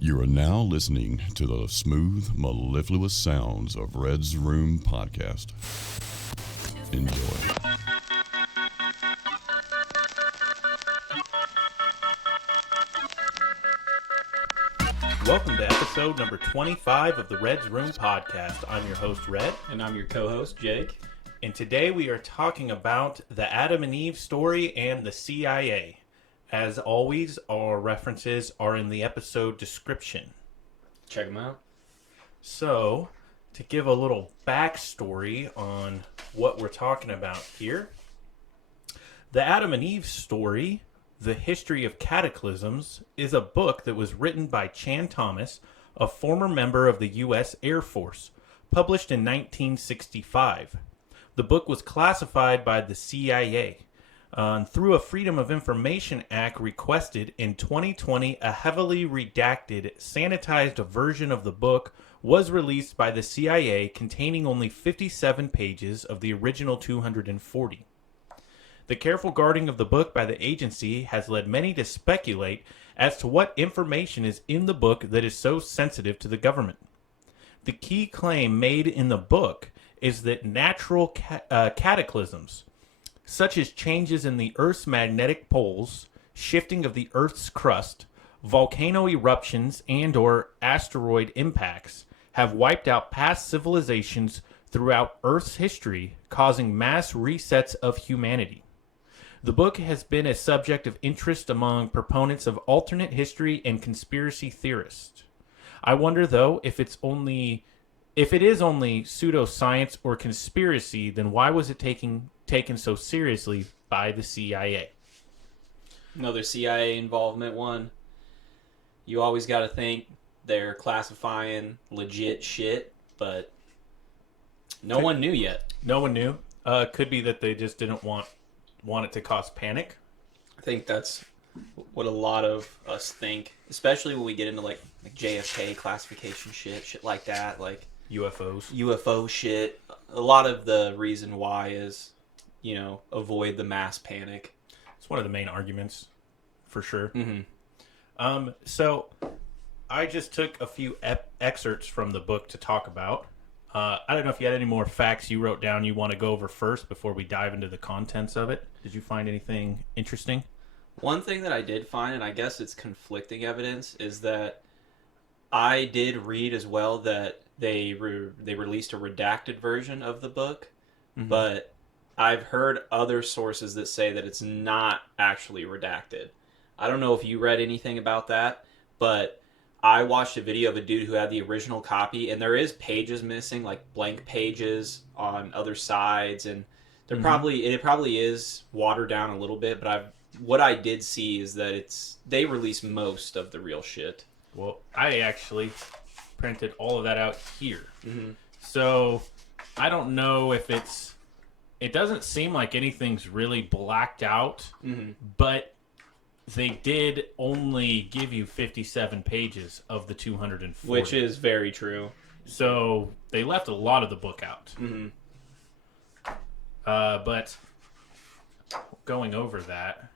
You are now listening to the smooth, mellifluous sounds of Red's Room Podcast. Enjoy. Welcome to episode number 25 of the Red's Room Podcast. I'm your host, Red. And I'm your co-host, Jake. And today we are talking about the Adam and Eve story and the CIA. As always, our references are in the episode description. Check them out. So, to give a little backstory on what we're talking about here, the Adam and Eve story, The History of Cataclysms, is a book that was written by Chan Thomas, a former member of the U.S. Air Force, published in 1965. The book was classified by the CIA. Through a Freedom of Information Act requested in 2020, a heavily redacted, sanitized version of the book was released by the CIA containing only 57 pages of the original 240. The careful guarding of the book by the agency has led many to speculate as to what information is in the book that is so sensitive to the government. The key claim made in the book is that natural cataclysms, such as changes in the Earth's magnetic poles, shifting of the Earth's crust, volcano eruptions, and or asteroid impacts, have wiped out past civilizations throughout Earth's history, causing mass resets of humanity. The book has been a subject of interest among proponents of alternate history and conspiracy theorists. I wonder, though, if it is only pseudoscience or conspiracy, then why was it taken so seriously by the CIA? Another CIA involvement one. You always got to think they're classifying legit shit, but no one knew yet. No one knew. Could be that they just didn't want it to cause panic. I think that's what a lot of us think, especially when we get into like JFK classification shit like that, like UFO shit. A lot of the reason why is, avoid the mass panic. It's one of the main arguments, for sure. Mm-hmm. So, I just took a few excerpts from the book to talk about. I don't know if you had any more facts you wrote down you want to go over first before we dive into the contents of it. Did you find anything interesting? One thing that I did find, and I guess it's conflicting evidence, is that I did read as well that they released a redacted version of the book, Mm-hmm. but I've heard other sources that say that it's not actually redacted. I don't know if you read anything about that, but I watched a video of a dude who had the original copy, and there is pages missing, like blank pages on other sides, and there Mm-hmm. probably is watered down a little bit, but what I did see is that they release most of the real shit. Well, I actually printed all of that out here. Mm-hmm. So, I don't know if it doesn't seem like anything's really blacked out, Mm-hmm. but they did only give you 57 pages of the 240. Which is very true. So, they left a lot of the book out. Mm-hmm. But going over that,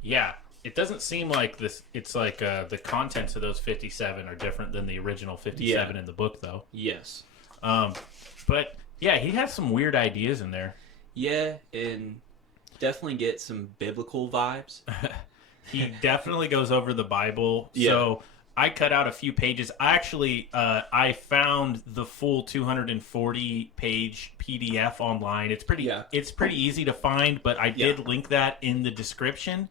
yeah, it doesn't seem like this. It's like the contents of those 57 are different than the original 57 in the book, though. Yes. But yeah, he has some weird ideas in there. Yeah, and definitely get some biblical vibes. He definitely goes over the Bible. Yeah. So I cut out a few pages. I found the full 240 page PDF online. It's pretty easy to find, but I did link that in the description.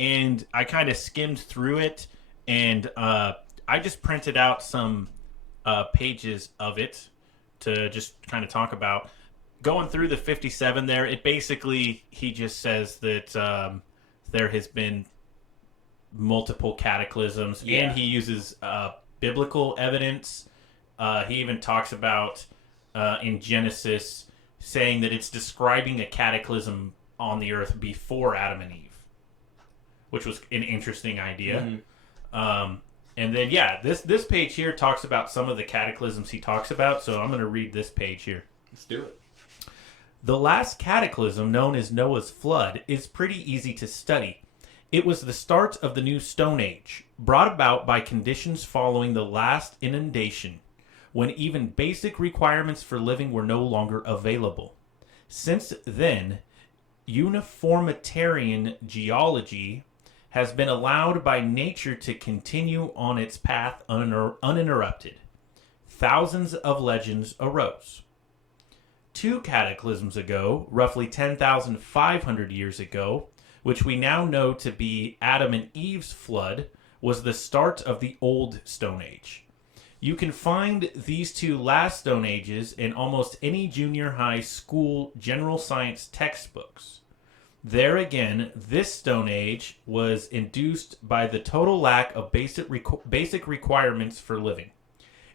And I kind of skimmed through it, and I just printed out some pages of it to just kind of talk about. Going through the 57 there, it basically, he just says that there has been multiple cataclysms, and he uses biblical evidence. He even talks about in Genesis saying that it's describing a cataclysm on the earth before Adam and Eve, which was an interesting idea. Mm-hmm. And then, this page here talks about some of the cataclysms he talks about, so I'm going to read this page here. Let's do it. The last cataclysm, known as Noah's flood, is pretty easy to study. It was the start of the new Stone Age, brought about by conditions following the last inundation, when even basic requirements for living were no longer available. Since then, uniformitarian geology has been allowed by nature to continue on its path uninterrupted. Thousands of legends arose. 2 cataclysms ago, roughly 10,500 years ago, which we now know to be Adam and Eve's flood, was the start of the Old Stone Age. You can find these 2 last Stone Ages in almost any junior high school general science textbooks. There again, this Stone Age was induced by the total lack of basic requirements for living.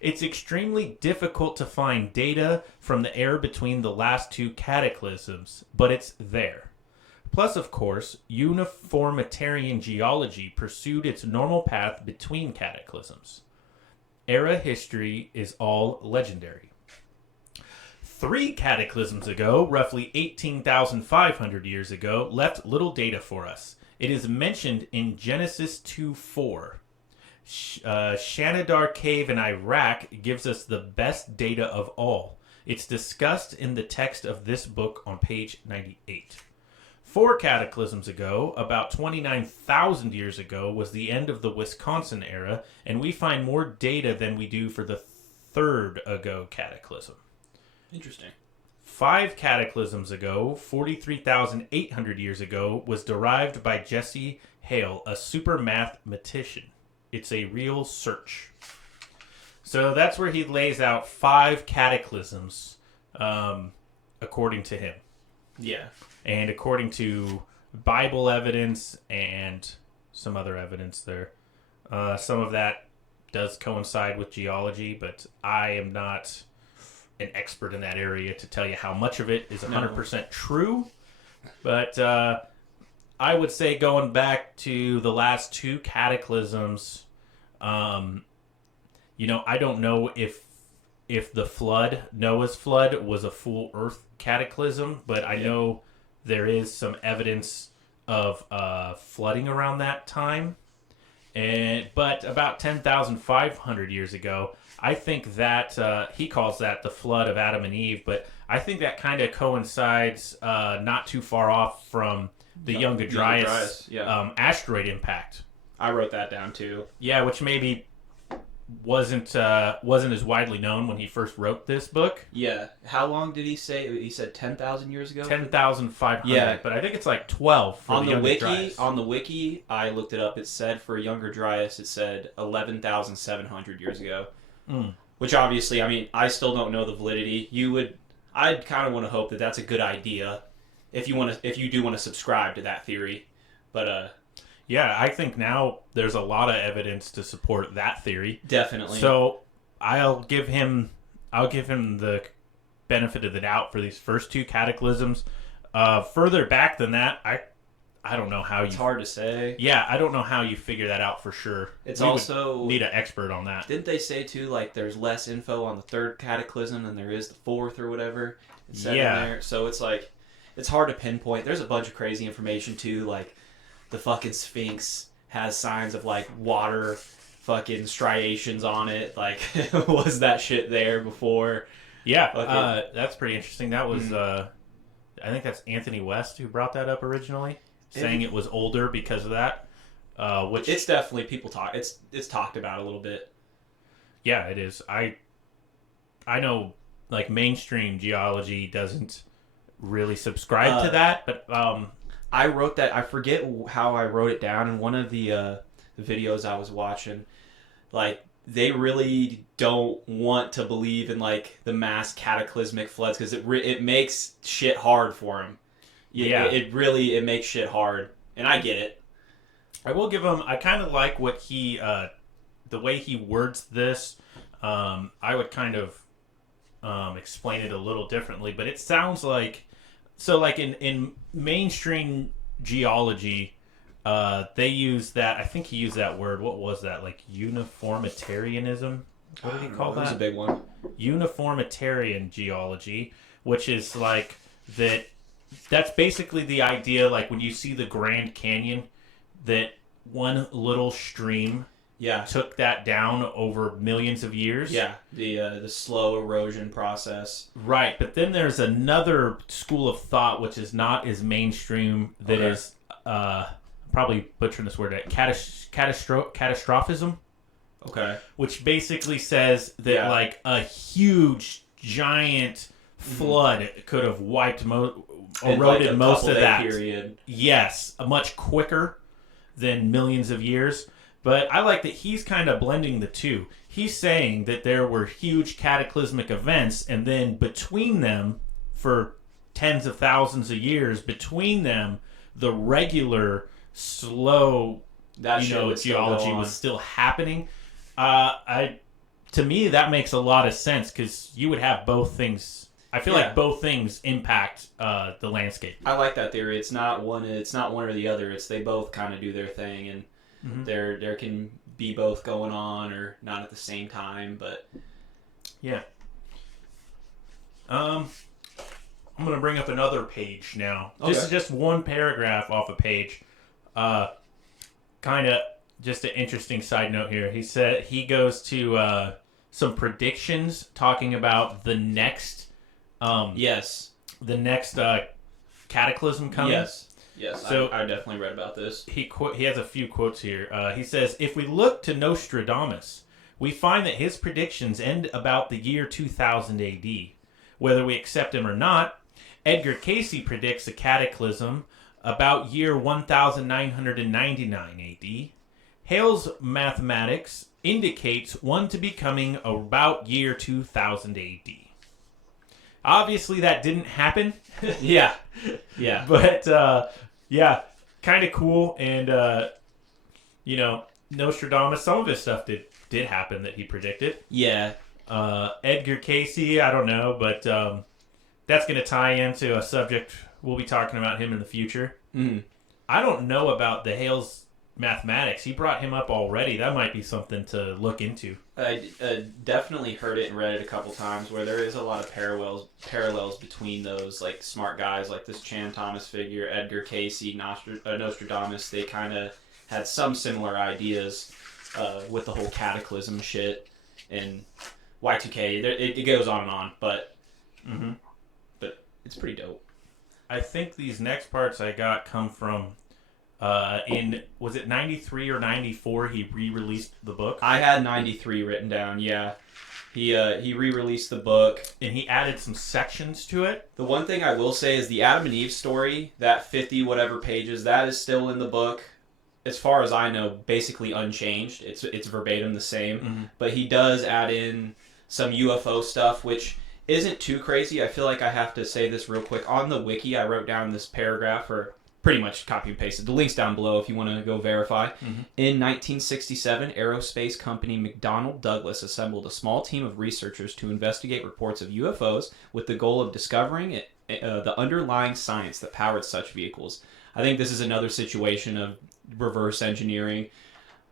It's extremely difficult to find data from the era between the last 2 cataclysms, but it's there. Plus, of course, uniformitarian geology pursued its normal path between cataclysms. Era history is all legendary. 3 cataclysms ago, roughly 18,500 years ago, left little data for us. It is mentioned in Genesis 2:4. Shanidar Cave in Iraq gives us the best data of all. It's discussed in the text of this book on page 98. 4 cataclysms ago, about 29,000 years ago, was the end of the Wisconsin era, and we find more data than we do for the 3rd ago cataclysm. Interesting. 5 cataclysms ago, 43,800 years ago, was derived by Jesse Hale, a super mathematician. It's a real search. So that's where he lays out 5 cataclysms, according to him. Yeah. And according to Bible evidence and some other evidence there. Some of that does coincide with geology, but I am not an expert in that area to tell you how much of it is 100% true. But I would say going back to the last 2 cataclysms, I don't know if the flood, Noah's flood, was a full earth cataclysm, but I know there is some evidence of flooding around that time. But about 10,500 years ago, I think that he calls that the flood of Adam and Eve, but I think that kind of coincides not too far off from the Younger Dryas asteroid impact. I wrote that down too. Yeah, which maybe wasn't as widely known when he first wrote this book. Yeah. How long did he say? He said 10,000 years ago? 10,500. Yeah. But I think it's like 12 for on the wiki. Dryas. On the wiki, I looked it up. It said for Younger Dryas, it said 11,700 years ago. Which obviously, I mean, I still don't know the validity. I'd kind of want to hope that that's a good idea if you do want to subscribe to that theory. But yeah, I think now there's a lot of evidence to support that theory. Definitely. So I'll give him the benefit of the doubt for these first 2 cataclysms. Further back than that, I don't know how it's hard to say. Yeah, I don't know how you figure that out for sure. It's we also would need an expert on that. Didn't they say too, like, there's less info on the 3rd cataclysm than there is the 4th or whatever? It's said in there. So it's like, it's hard to pinpoint. There's a bunch of crazy information too, like the fucking Sphinx has signs of like water fucking striations on it. Like, was that shit there before? Yeah, that's pretty interesting. That was, I think that's Anthony West who brought that up originally, saying it was older because of that. Which it's definitely people talk. It's talked about a little bit. Yeah, it is. I know, like, mainstream geology doesn't really subscribe to that, but I wrote that. I forget how I wrote it down in one of the videos I was watching. Like, they really don't want to believe in like the mass cataclysmic floods because it makes shit hard for them. Yeah, it makes shit hard, and I get it. I will give him. I kind of like what he, the way he words this. I would kind of explain it a little differently, but it sounds like like in mainstream geology. They use that. I think he used that word. What was that? Like uniformitarianism? What did he call that? That was a big one. Uniformitarian geology, which is like that. That's basically the idea. Like when you see the Grand Canyon, that one little stream took that down over millions of years. Yeah, the slow erosion process. Right, but then there's another school of thought which is not as mainstream that is probably butchering this word, catastrophism. Okay. Which basically says that like a huge giant flood could have wiped eroded like most of that period. Yes, much quicker than millions of years. But I like that he's kind of blending the two. He's saying that there were huge cataclysmic events, and then between them, for tens of thousands of years, between them, the regular, slow, geology was still happening. To me, that makes a lot of sense because you would have both things. I feel like both things impact the landscape. I like that theory. It's not one or the other. It's they both kind of do their thing, and there can be both going on or not at the same time. But yeah, I'm gonna bring up another page now. Okay. This is just one paragraph off a page. Kind of just an interesting side note here. He said he goes to some predictions talking about the next. The next cataclysm coming. Yes. So I definitely read about this. He has a few quotes here. He says, "If we look to Nostradamus, we find that his predictions end about the year 2000 A.D. Whether we accept him or not, Edgar Cayce predicts a cataclysm about year 1999 A.D. Hale's mathematics indicates one to be coming about year 2000 A.D." Obviously, that didn't happen. Yeah. But, kind of cool. And, Nostradamus, some of his stuff did happen that he predicted. Yeah. Edgar Cayce, I don't know, but that's going to tie into a subject we'll be talking about him in the future. Mm. I don't know about the Hale's mathematics. He brought him up already. That might be something to look into. I definitely heard it and read it a couple times where there is a lot of parallels between those like smart guys like this Chan Thomas figure, Edgar Cayce, Nostradamus. They kind of had some similar ideas with the whole cataclysm shit and Y2K. It goes on and on, but it's pretty dope. I think these next parts I got come from was it 93 or 94 he re-released the book? I had 93 written down, yeah. He re-released the book. And he added some sections to it. The one thing I will say is the Adam and Eve story, that 50 whatever pages, that is still in the book. As far as I know, basically unchanged. It's verbatim the same. But he does add in some UFO stuff, which isn't too crazy. I feel like I have to say this real quick. On the wiki, I wrote down this paragraph, or pretty much copy and pasted. The link's down below if you want to go verify. In 1967, aerospace company McDonnell Douglas assembled a small team of researchers to investigate reports of UFOs with the goal of discovering the underlying science that powered such vehicles. I think this is another situation of reverse engineering.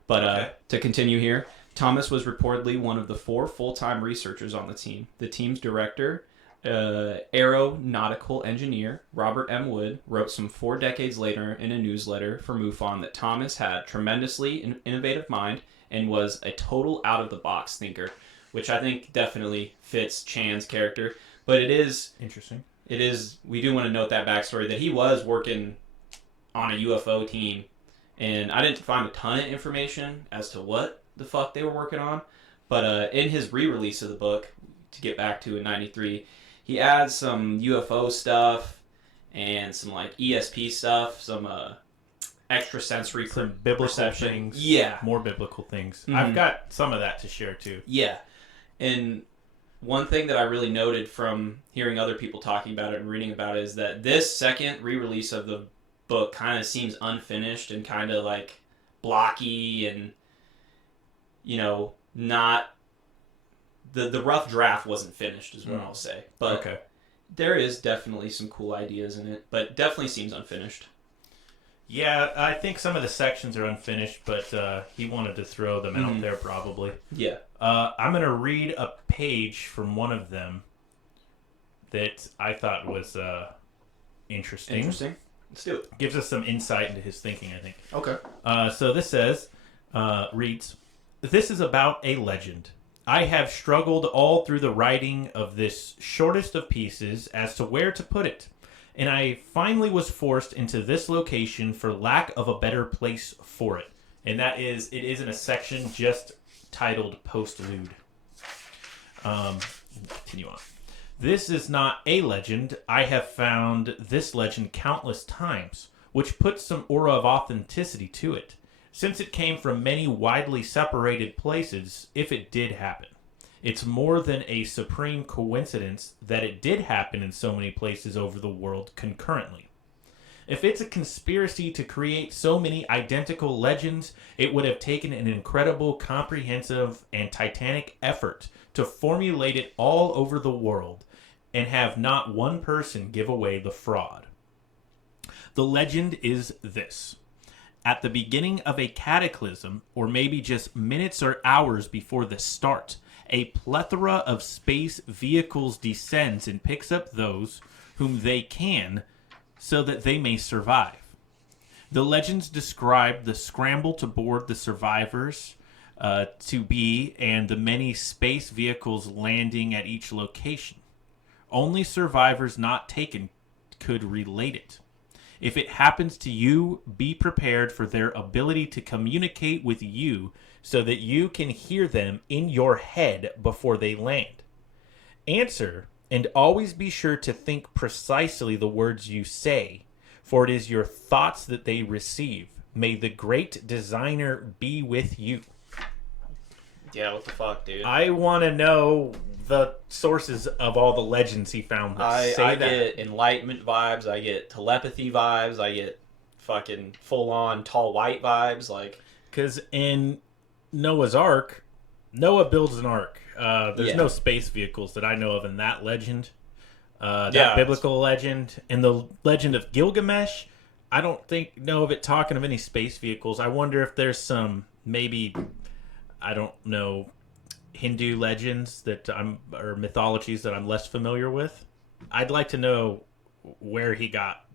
But to continue here, Thomas was reportedly one of the 4 full-time researchers on the team. The team's director, aeronautical engineer Robert M. Wood, wrote some 4 decades later in a newsletter for MUFON that Thomas had a tremendously innovative mind and was a total out-of-the-box thinker, which I think definitely fits Chan's character. But it is interesting. We do want to note that backstory that he was working on a UFO team, and I didn't find a ton of information as to what the fuck they were working on. But in his re-release of the book, to get back to in 93, he adds some UFO stuff and some like ESP stuff, some extrasensory some biblical things. Yeah. More biblical things. I've got some of that to share too. Yeah. And one thing that I really noted from hearing other people talking about it and reading about it is that this second re-release of the book kind of seems unfinished and kind of like blocky and, not... The rough draft wasn't finished is what I'll say. But there is definitely some cool ideas in it, but definitely seems unfinished. Yeah, I think some of the sections are unfinished, but he wanted to throw them out there probably. Yeah. I'm going to read a page from one of them that I thought was interesting. Let's do it. Gives us some insight into his thinking, I think. Okay. So this says, reads, "This is about a legend. I have struggled all through the writing of this shortest of pieces as to where to put it, and I finally was forced into this location for lack of a better place for it." And it is in a section just titled Postlude. Continue on. "This is not a legend. I have found this legend countless times, which puts some aura of authenticity to it, since it came from many widely separated places, if it did happen. It's more than a supreme coincidence that it did happen in so many places over the world concurrently. If it's a conspiracy to create so many identical legends, it would have taken an incredible, comprehensive, and titanic effort to formulate it all over the world and have not one person give away the fraud. The legend is this. At the beginning of a cataclysm, or maybe just minutes or hours before the start, a plethora of space vehicles descends and picks up those whom they can so that they may survive. The legends describe the scramble to board the survivors to be and the many space vehicles landing at each location. Only survivors not taken could relate it. If it happens to you, be prepared for their ability to communicate with you so that you can hear them in your head before they land. Answer, and always be sure to think precisely the words you say, for it is your thoughts that they receive. May the great designer be with you." Yeah, what the fuck, dude? I want to know the sources of all the legends he found that I say that. get enlightenment vibes. I get telepathy vibes. I get fucking full-on tall white vibes. Like, because in Noah's Ark, Noah builds an ark. There's no space vehicles that I know of in that legend. That biblical legend. In the legend of Gilgamesh, I don't know of it talking of any space vehicles. I wonder if there's some, maybe, I don't know, Hindu legends or mythologies that I'm less familiar with. I'd like to know where he got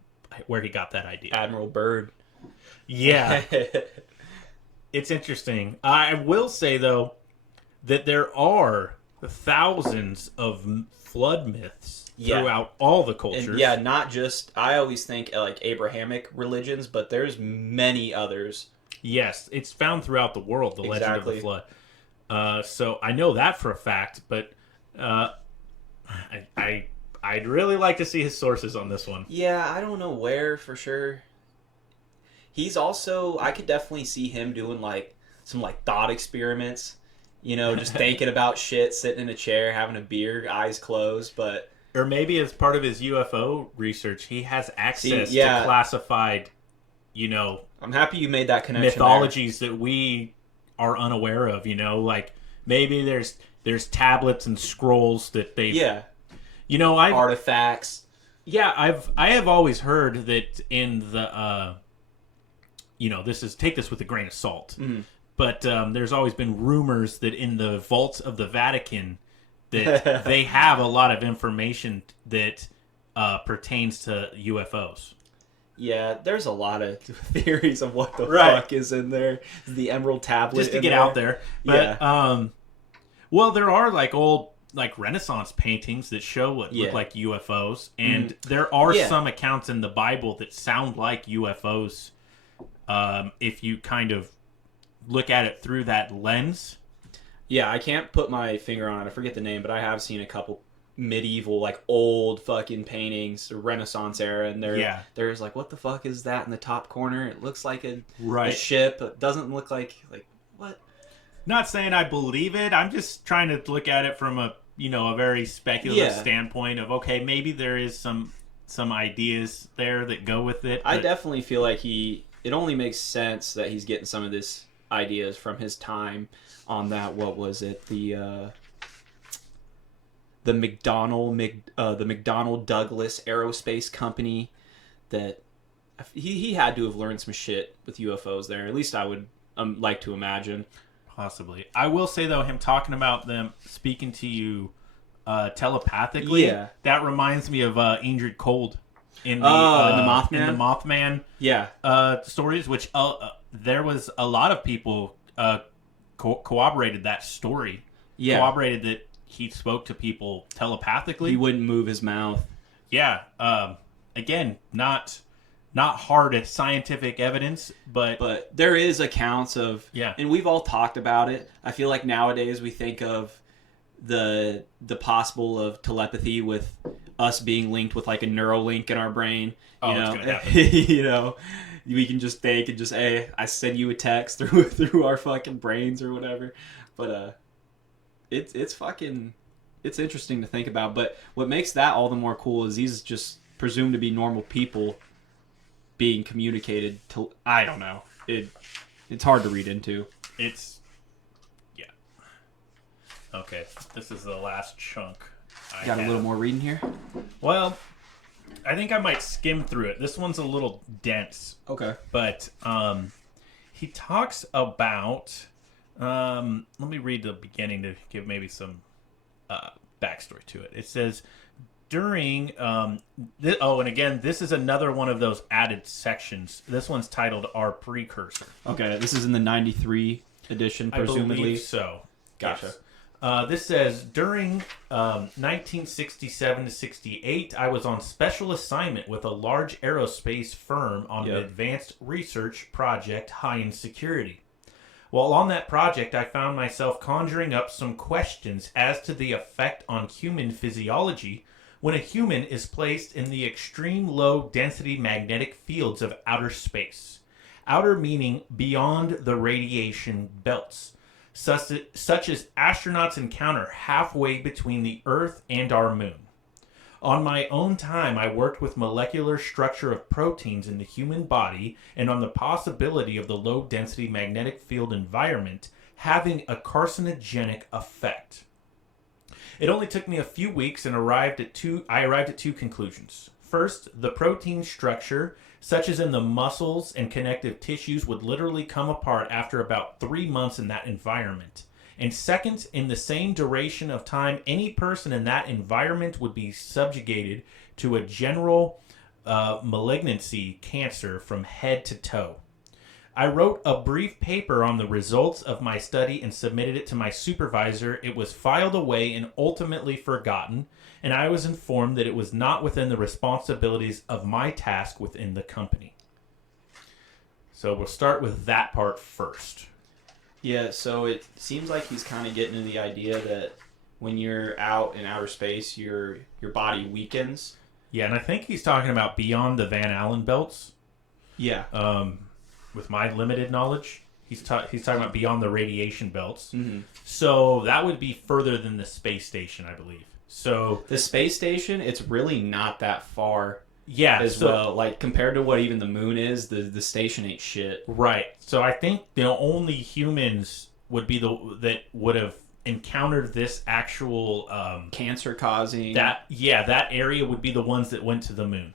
that idea. Admiral Byrd. Yeah. It's interesting. I will say, though, that there are thousands of flood myths throughout all the cultures. And yeah, not just, I always think like Abrahamic religions, but there's many others. Yes, it's found throughout the world, the legend of the flood. So I know that for a fact, but I'd really like to see his sources on this one. Yeah, I don't know where for sure. He's also, I could definitely see him doing like some like thought experiments, you know, just thinking about shit, sitting in a chair, having a beer, eyes closed, but... Or maybe as part of his UFO research, he has access to classified, you know... I'm happy you made that connection. Mythologies that we are unaware of, you know, like maybe there's tablets and scrolls that they... Yeah. You know, artifacts. Yeah, I have always heard that in the... you know, take this with a grain of salt. Mm-hmm. But there's always been rumors that in the vaults of the Vatican that they have a lot of information that pertains to UFOs. Yeah, there's a lot of theories of what the fuck is in there. The Emerald Tablet. Just to get out there. But, yeah. Well, there are like old like Renaissance paintings that show what look like UFOs. And there are some accounts in the Bible that sound like UFOs. If you kind of look at it through that lens. Yeah, I can't put my finger on it. I forget the name, but I have seen a couple medieval, like, old fucking paintings, Renaissance era, and there's like, what the fuck is that in the top corner? It looks like a ship. It doesn't look like what? Not saying I believe it. I'm just trying to look at it from a very speculative standpoint of, okay, maybe there is some ideas there that go with it. I definitely feel like it only makes sense that he's getting some of this ideas from his time on that. What was it? The McDonnell Douglas Aerospace Company. That he had to have learned some shit with UFOs there. At least I would like to imagine. Possibly. I will say though, him talking about them speaking to you telepathically. Yeah. That reminds me of Ingrid Cold. in the Mothman? in the Mothman stories, which there was a lot of people corroborated that story. Yeah. Corroborated that he spoke to people telepathically. He wouldn't move his mouth. Yeah. Again, not hard scientific evidence, but there is accounts of, yeah, and we've all talked about it. I feel like nowadays we think of the possible of telepathy with us being linked with like a neural link in our brain. It's gonna happen. You know, we can just think and just, hey, I send you a text through our fucking brains or whatever. But it's interesting to think about. But what makes that all the more cool is these just presumed to be normal people being communicated to. I don't know. It's hard to read into. Yeah. Okay, this is the last chunk. Got a little more reading here? Well, I think I might skim through it. This one's a little dense. Okay. But he talks about. Let me read the beginning to give maybe some backstory to it. It says, during and again, this is another one of those added sections. This one's titled "Our Precursor." Okay, this is in the '93 edition, presumably. I believe so. Gotcha. Yes. This says, during 1967 to 68, I was on special assignment with a large aerospace firm on an advanced research project high in security. While on that project, I found myself conjuring up some questions as to the effect on human physiology when a human is placed in the extreme low density magnetic fields of outer space. Outer meaning beyond the radiation belts, such as astronauts encounter halfway between the Earth and our moon. On my own time, I worked with molecular structure of proteins in the human body and on the possibility of the low density magnetic field environment having a carcinogenic effect. It only took me a few weeks and I arrived at two conclusions. First, the protein structure, such as in the muscles and connective tissues, would literally come apart after about 3 months in that environment. And second, in the same duration of time, any person in that environment would be subjugated to a general malignancy, cancer, from head to toe. I wrote a brief paper on the results of my study and submitted it to my supervisor. It was filed away and ultimately forgotten, and I was informed that it was not within the responsibilities of my task within the company. So we'll start with that part first. Yeah, so it seems like he's kind of getting to the idea that when you're out in outer space, your body weakens. Yeah, and I think he's talking about beyond the Van Allen belts. Yeah. With my limited knowledge, he's talking about beyond the radiation belts. Mm-hmm. So that would be further than the space station, I believe. So the space station, it's really not that far. Yeah, well, like compared to what even the moon is, the station ain't shit. Right. So I think the only humans would be that would have encountered this actual cancer causing. That area would be the ones that went to the moon.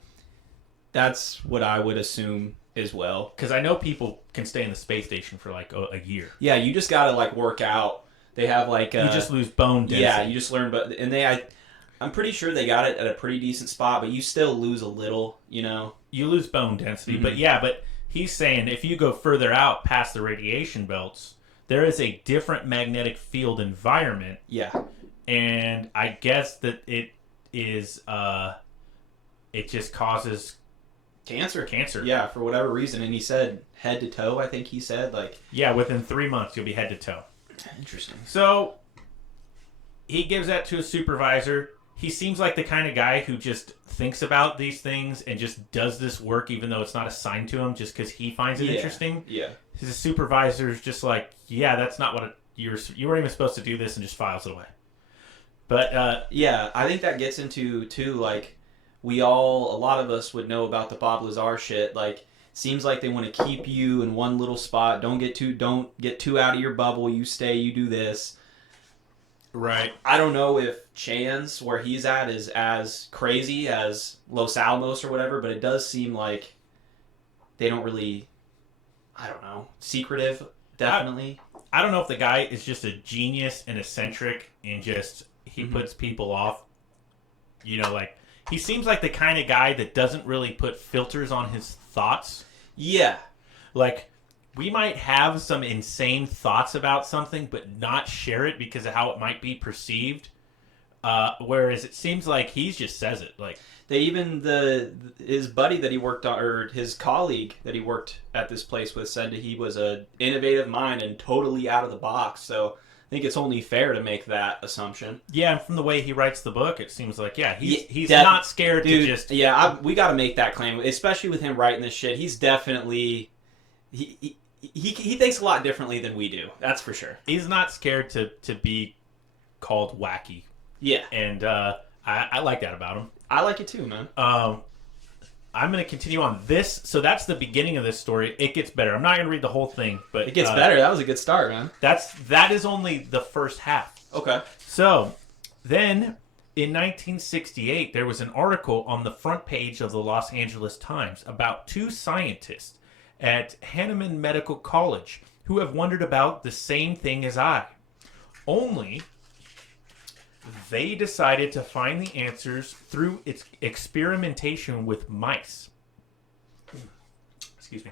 That's what I would assume as well. Because I know people can stay in the space station for like a year. Yeah, you just gotta like work out. They have like you just lose bone density. Yeah, you just learn, I'm pretty sure they got it at a pretty decent spot, but you still lose a little, you know. You lose bone density, but he's saying if you go further out past the radiation belts, there is a different magnetic field environment. Yeah. And I guess that it is it just causes cancer. Yeah, for whatever reason. And he said head to toe, I think he said, like, yeah, within 3 months you'll be head to toe. Interesting. So he gives that to his supervisor. He seems like the kind of guy who just thinks about these things and just does this work even though it's not assigned to him just because he finds it interesting. Yeah. His supervisor's just like, yeah, that's not what you weren't even supposed to do this, and just files it away. But yeah, I think that gets into too, like, a lot of us would know about the Bob Lazar shit. Like, seems like they want to keep you in one little spot. Don't get too out of your bubble. You stay. You do this. Right. I don't know if Chan's, where he's at, is as crazy as Los Alamos or whatever, but it does seem like they don't really, I don't know, secretive, definitely. I don't know if the guy is just a genius and eccentric and just he puts people off. You know, like He seems like the kind of guy that doesn't really put filters on his thoughts. Yeah. Like, we might have some insane thoughts about something, but not share it because of how it might be perceived. Whereas it seems like he just says it. Like, they even his buddy that he worked on, or his colleague that he worked at this place with, said that he was an innovative mind and totally out of the box. So I think it's only fair to make that assumption. yeah, and from the way he writes the book, it seems like he's not scared to just. Yeah, we got to make that claim, especially with him writing this shit. He's definitely he thinks a lot differently than we do. That's for sure. He's not scared to be called wacky. Yeah, and I like that about him. I like it too, man. I'm going to continue on this. So that's the beginning of this story. It gets better. I'm not going to read the whole thing, but it gets better. That was a good start, man. That is only the first half. Okay. So then in 1968, there was an article on the front page of the Los Angeles Times about two scientists at Hahnemann Medical College who have wondered about the same thing as I. Only they decided to find the answers through its experimentation with mice. Excuse me.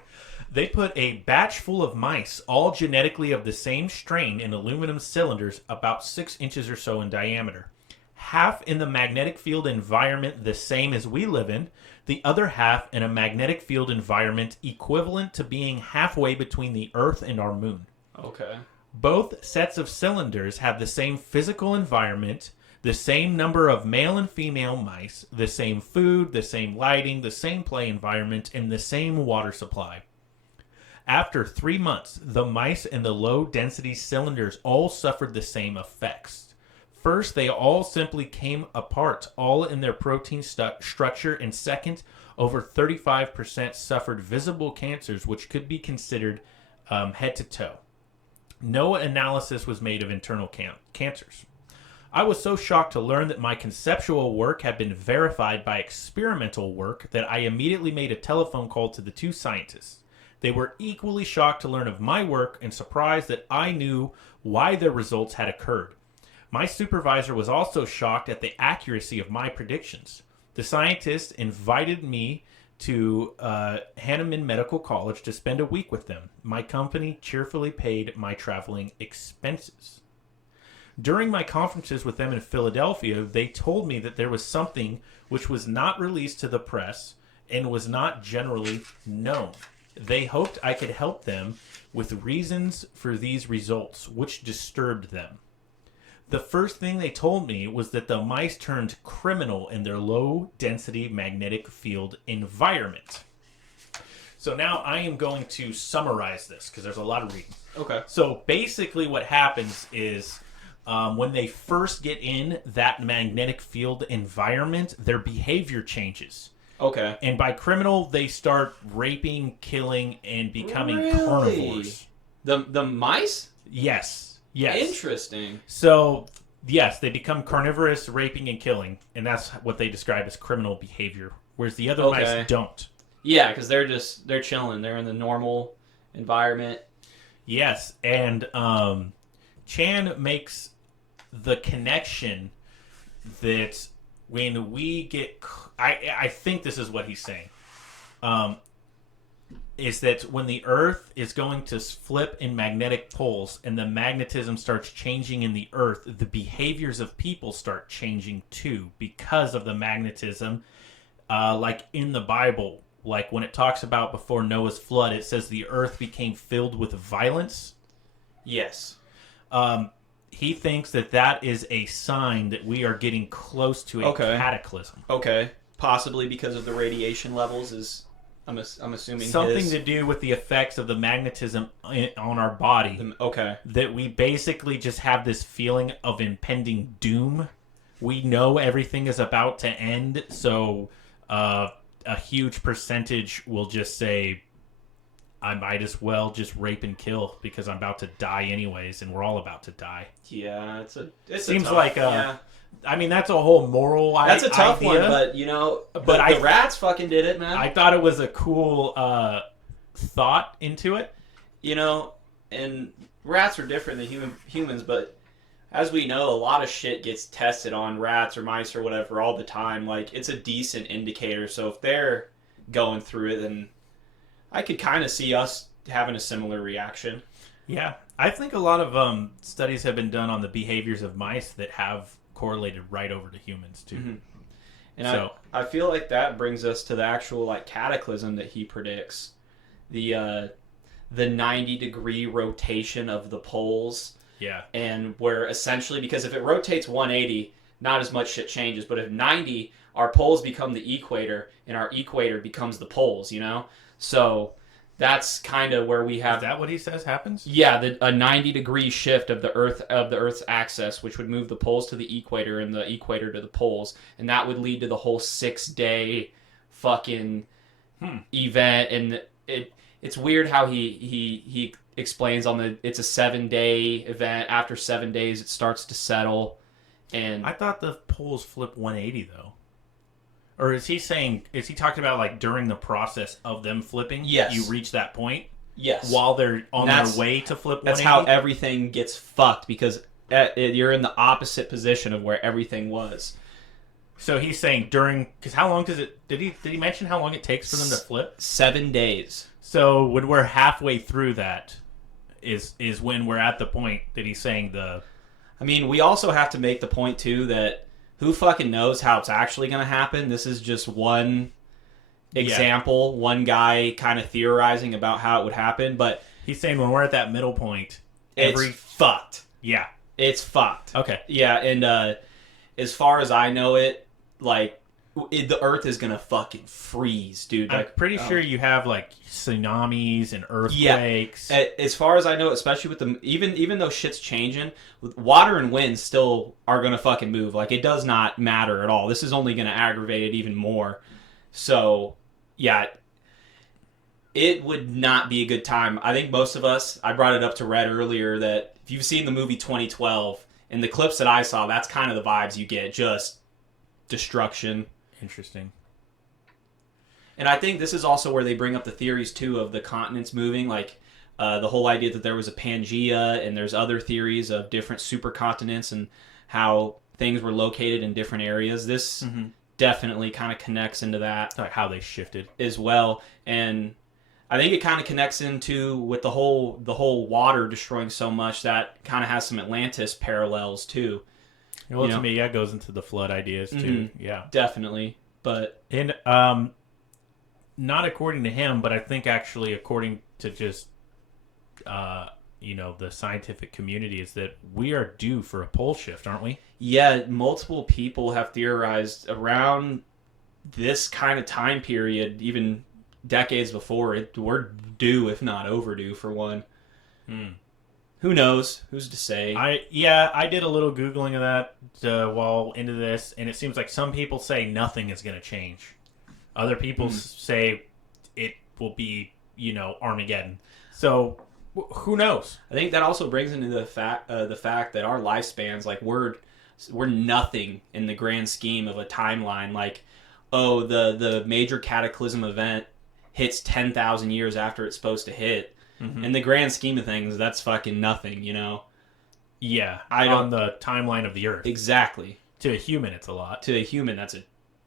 They put a batch full of mice, all genetically of the same strain, in aluminum cylinders about 6 inches or so in diameter. Half in the magnetic field environment the same as we live in, the other half in a magnetic field environment equivalent to being halfway between the Earth and our moon. Okay. Both sets of cylinders have the same physical environment, the same number of male and female mice, the same food, the same lighting, the same play environment, and the same water supply. After 3 months, the mice in the low-density cylinders all suffered the same effects. First, they all simply came apart, all in their protein structure, and second, over 35% suffered visible cancers, which could be considered head to toe. No analysis was made of internal cancers. I was so shocked to learn that my conceptual work had been verified by experimental work that I immediately made a telephone call to the two scientists. They were equally shocked to learn of my work and surprised that I knew why their results had occurred. My supervisor was also shocked at the accuracy of my predictions. The scientists invited me to Hahnemann Medical College to spend a week with them. My company cheerfully paid my traveling expenses. During my conferences with them in Philadelphia, they told me that there was something which was not released to the press and was not generally known. They hoped I could help them with reasons for these results, which disturbed them. The first thing they told me was that the mice turned criminal in their low-density magnetic field environment. So now I am going to summarize this because there's a lot of reading. Okay. So basically what happens is when they first get in that magnetic field environment, their behavior changes. Okay. And by criminal, they start raping, killing, and becoming carnivores. The mice? Yes. Yes. Interesting. So, yes, they become carnivorous, raping, and killing. And that's what they describe as criminal behavior. Whereas the other mice don't. Yeah, because they're chilling. They're in the normal environment. Yes. And Chan makes the connection that when we get... I think this is what he's saying. Is that when the Earth is going to flip in magnetic poles and the magnetism starts changing in the Earth, the behaviors of people start changing too because of the magnetism. Like in the Bible, like when it talks about before Noah's flood, it says the Earth became filled with violence. Yes. He thinks that is a sign that we are getting close to a cataclysm. Okay. Possibly because of the radiation levels is... I'm assuming something to do with the effects of the magnetism on our body. Okay. That we basically just have this feeling of impending doom. We know everything is about to end, so a huge percentage will just say, I might as well just rape and kill because I'm about to die anyways, and we're all about to die. Yeah, it seems like I mean, that's a whole moral idea. That's a tough one, but, the rats fucking did it, man. I thought it was a cool thought into it. And rats are different than humans, but as we know, a lot of shit gets tested on rats or mice or whatever all the time. Like, it's a decent indicator. So if they're going through it, then I could kind of see us having a similar reaction. Yeah. I think a lot of studies have been done on the behaviors of mice that have correlated right over to humans, too. Mm-hmm. And so, I feel like that brings us to the actual, like, cataclysm that he predicts. The 90-degree rotation of the poles. Yeah. And where essentially, because if it rotates 180, not as much shit changes. But if 90, our poles become the equator, and our equator becomes the poles, you know? So that's kind of where we have... Is that what he says happens? Yeah, a 90-degree shift of the Earth's axis, which would move the poles to the equator and the equator to the poles. And that would lead to the whole 6-day fucking event. And it's weird how he explains it's a 7-day event. After 7 days, it starts to settle. And I thought the poles flip 180 though. Or is he talking about like during the process of them flipping? Yes. You reach that point? yes, While they're on their way to flip 180? that's how everything gets fucked, because you're in the opposite position of where everything was. So he's saying because how long does it, did he mention how long it takes for them to flip? 7 days. So when we're halfway through that is when we're at the point that he's saying I mean, we also have to make the point, too, that who fucking knows how it's actually going to happen? This is just one example, one guy kind of theorizing about how it would happen, but... He's saying when we're at that middle point, It's fucked. Yeah. It's fucked. Okay. Yeah, and as far as I know it, like, the Earth is going to fucking freeze, dude. I'm Like, pretty sure you have, like, tsunamis and earthquakes. Yeah. As far as I know, especially with the... Even though shit's changing, water and wind still are going to fucking move. Like, it does not matter at all. This is only going to aggravate it even more. So, yeah, it would not be a good time. I think most of us... I brought it up to Red earlier that if you've seen the movie 2012, in the clips that I saw, that's kind of the vibes you get. Just destruction. Interesting. And I think this is also where they bring up the theories, too, of the continents moving. Like, the whole idea that there was a Pangea, and there's other theories of different supercontinents and how things were located in different areas. This definitely kind of connects into that. Like how they shifted. As well. And I think it kind of connects into with the whole water destroying so much, that kind of has some Atlantis parallels, too. Well, to me, that goes into the flood ideas, too. Yeah. Definitely. But... And, not according to him, but I think actually according to just, the scientific community, is that we are due for a pole shift, aren't we? Yeah, multiple people have theorized around this kind of time period, even decades before it. We're due, if not overdue, for one. Who knows? Who's to say? I did a little Googling of that while into this, and it seems like some people say nothing is going to change. Other people say it will be, Armageddon. So, who knows? I think that also brings into the fact that our lifespans, like, we're nothing in the grand scheme of a timeline. Like, the major cataclysm event hits 10,000 years after it's supposed to hit. In the grand scheme of things, that's fucking nothing, Yeah, on the timeline of the Earth. Exactly. To a human, it's a lot. To a human, that's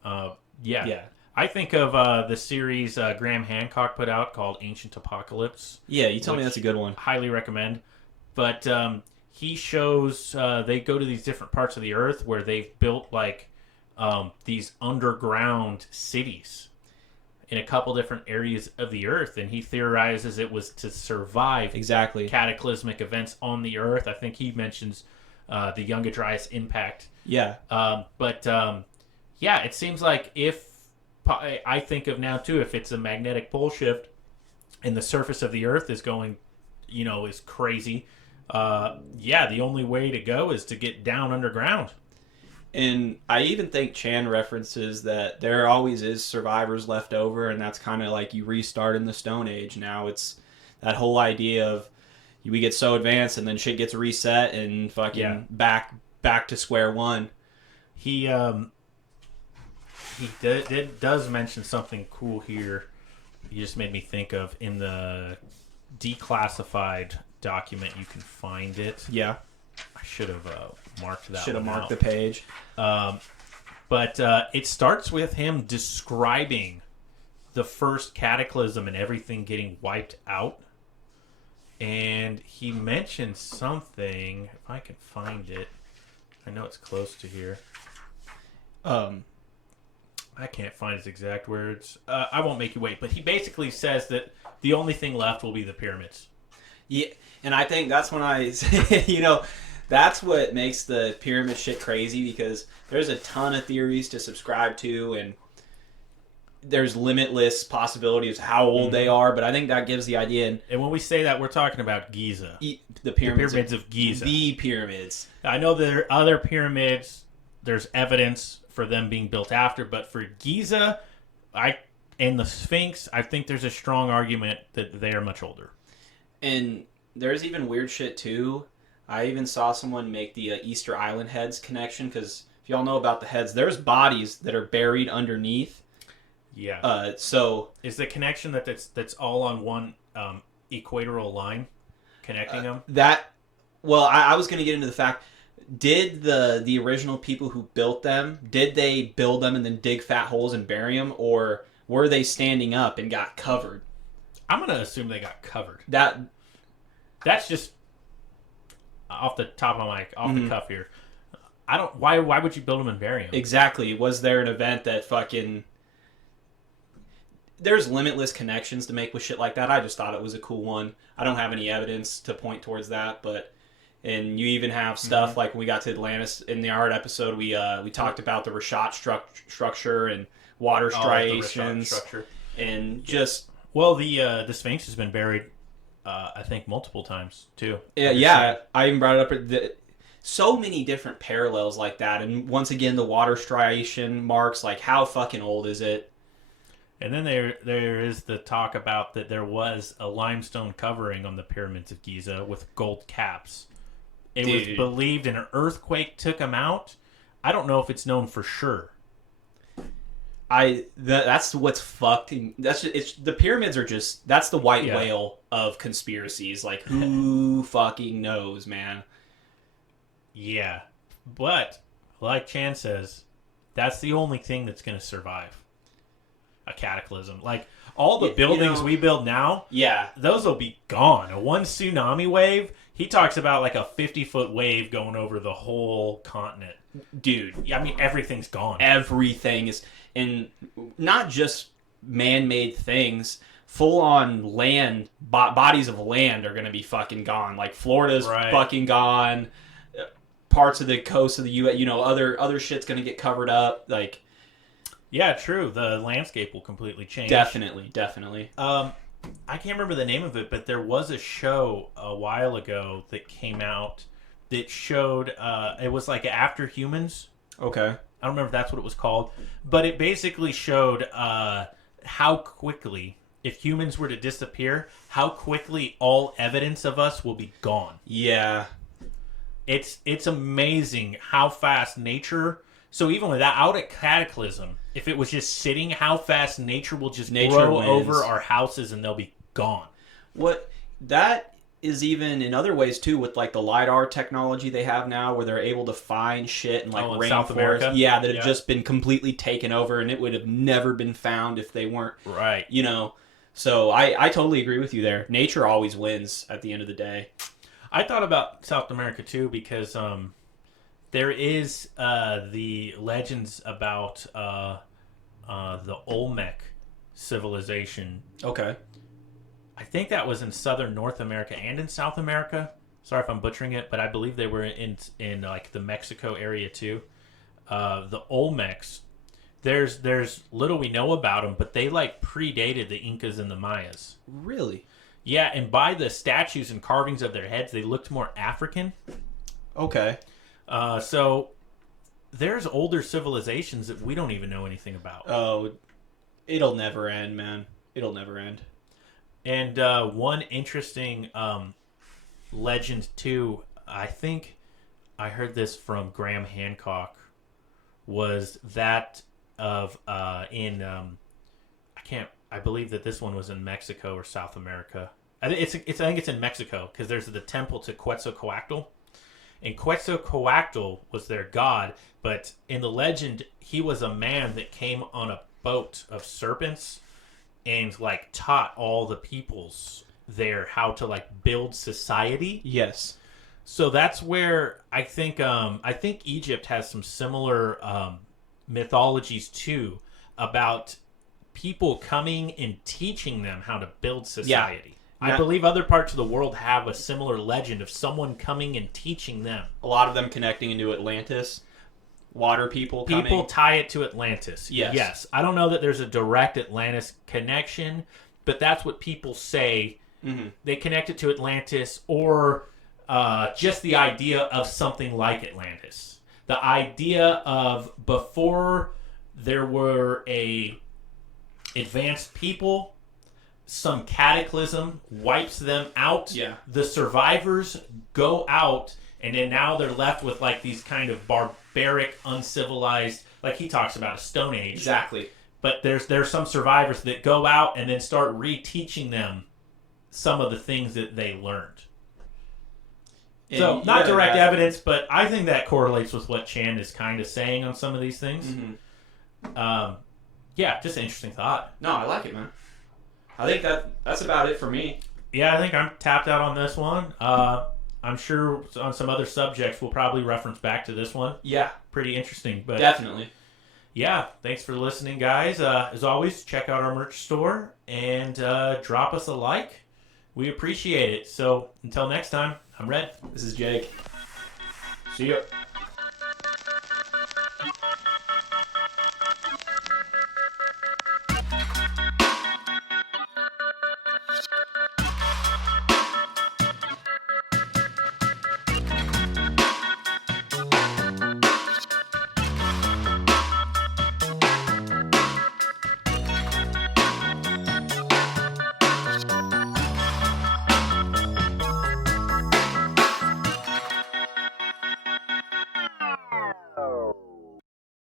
a... Yeah. I think of the series Graham Hancock put out called Ancient Apocalypse. Yeah, you tell me that's a good one. Highly recommend. But he shows they go to these different parts of the Earth where they've built like these underground cities in a couple different areas of the Earth, and he theorizes it was to survive cataclysmic events on the Earth. I think he mentions the Young Dryas impact. Yeah. It seems like I think of now too, if it's a magnetic pole shift and the surface of the Earth is going, is crazy, the only way to go is to get down underground. And I even think Chan references that there always is survivors left over, and that's kind of like you restart in the Stone Age. Now it's that whole idea of we get so advanced and then shit gets reset and fucking back to square one. He does mention something cool here. You just made me think of in the declassified document. You can find it. Yeah. I should have marked that. Should have one marked out. the page. But it starts with him describing the first cataclysm and everything getting wiped out. And he mentioned something. If I can find it, I know it's close to here. I can't find his exact words. I won't make you wait. But he basically says that the only thing left will be the pyramids. Yeah, and I think that's when I, that's what makes the pyramid shit crazy, because there's a ton of theories to subscribe to, and there's limitless possibilities of how old they are, but I think that gives the idea. And when we say that, we're talking about Giza. The pyramids of Giza. The pyramids. I know there are other pyramids. There's evidence for them being built after, but for Giza, and the Sphinx, I think there's a strong argument that they are much older. And there's even weird shit too. I even saw someone make the Easter Island heads connection, because if y'all know about the heads, there's bodies that are buried underneath. Yeah. So is the connection that's all on one equatorial line connecting them? I was going to get into the fact. Did the original people who built them, did they build them and then dig fat holes and bury them, or were they standing up and got covered? I'm going to assume they got covered. That's just off the top of my the cuff here. I don't. Why would you build them and bury them? Exactly. Was there an event that fucking? There's limitless connections to make with shit like that. I just thought it was a cool one. I don't have any evidence to point towards that, but. And you even have stuff like when we got to Atlantis in the art episode, we talked about the Rashat structure and water striations, and just the Sphinx has been buried, I think multiple times too. Yeah. I even brought it up. So many different parallels like that, and once again the water striation marks. Like, how fucking old is it? And then there is the talk about that there was a limestone covering on the pyramids of Giza with gold caps. It was believed an earthquake took them out. I don't know if it's known for sure. That's what's fucking. The pyramids are just. That's the white whale of conspiracies. Like, who fucking knows, man? Yeah, but like Chan says, that's the only thing that's going to survive a cataclysm. Like all the buildings we build now, those will be gone. A one tsunami wave. He talks about like a 50-foot wave going over the whole continent. Dude, I mean, everything's gone. Everything is, and not just man-made things, full-on land, bodies of land are going to be fucking gone. Like, Florida's fucking gone. Parts of the coast of the U.S., other shit's going to get covered up. Like, yeah, true. The landscape will completely change. Definitely. I can't remember the name of it, but there was a show a while ago that came out that showed, it was like After Humans. Okay. I don't remember if that's what it was called, but it basically showed how quickly, if humans were to disappear, how quickly all evidence of us will be gone. Yeah. It's amazing how fast nature... So even without a cataclysm, if it was just sitting, how fast nature will just grow over our houses and they'll be gone. What that is even in other ways too, with like the LiDAR technology they have now, where they're able to find shit in like rainforest, South America? that have just been completely taken over, and it would have never been found if they weren't right. So I totally agree with you there. Nature always wins at the end of the day. I thought about South America too because there is the legends about the Olmec civilization. Okay. I think that was in southern North America and in South America. Sorry if I'm butchering it, but I believe they were in like the Mexico area too. The Olmecs, there's little we know about them, but they like predated the Incas and the Mayas. Really? Yeah, and by the statues and carvings of their heads, they looked more African. Okay. So there's older civilizations that we don't even know anything about. Oh, it'll never end, man. It'll never end. And one interesting legend too, I think I heard this from Graham Hancock, was that of I believe that this one was in Mexico or South America. I think it's in Mexico because there's the temple to Quetzalcoatl. and Quetzalcoatl was their god. But in the legend, he was a man that came on a boat of serpents and like taught all the peoples there how to like build society. Yes. So that's where I think Egypt has some similar mythologies too, about people coming and teaching them how to build society. I believe other parts of the world have a similar legend of someone coming and teaching them. A lot of them connecting into Atlantis. Water people coming. People tie it to Atlantis. Yes. Yes. I don't know that there's a direct Atlantis connection, but that's what people say. Mm-hmm. They connect it to Atlantis, or just the idea of something like Atlantis. The idea of before there were a advanced people, some cataclysm wipes them out. Yeah. The survivors go out, and then now they're left with like these kind of barbaric, uncivilized, like he talks about, a Stone Age. Exactly. But there's some survivors that go out and then start reteaching them some of the things that they learned. And So, not direct evidence, but I think that correlates with what Chan is kind of saying on some of these things. Mm-hmm. Yeah, just an interesting thought. No, I like it, man. I think that's about it for me. Yeah, I think I'm tapped out on this one. I'm sure on some other subjects we'll probably reference back to this one. Yeah. Pretty interesting. But Definitely. yeah, thanks for listening, guys. As always, check out our merch store and drop us a like. We appreciate it. So until next time, I'm Red. This is Jake. See ya.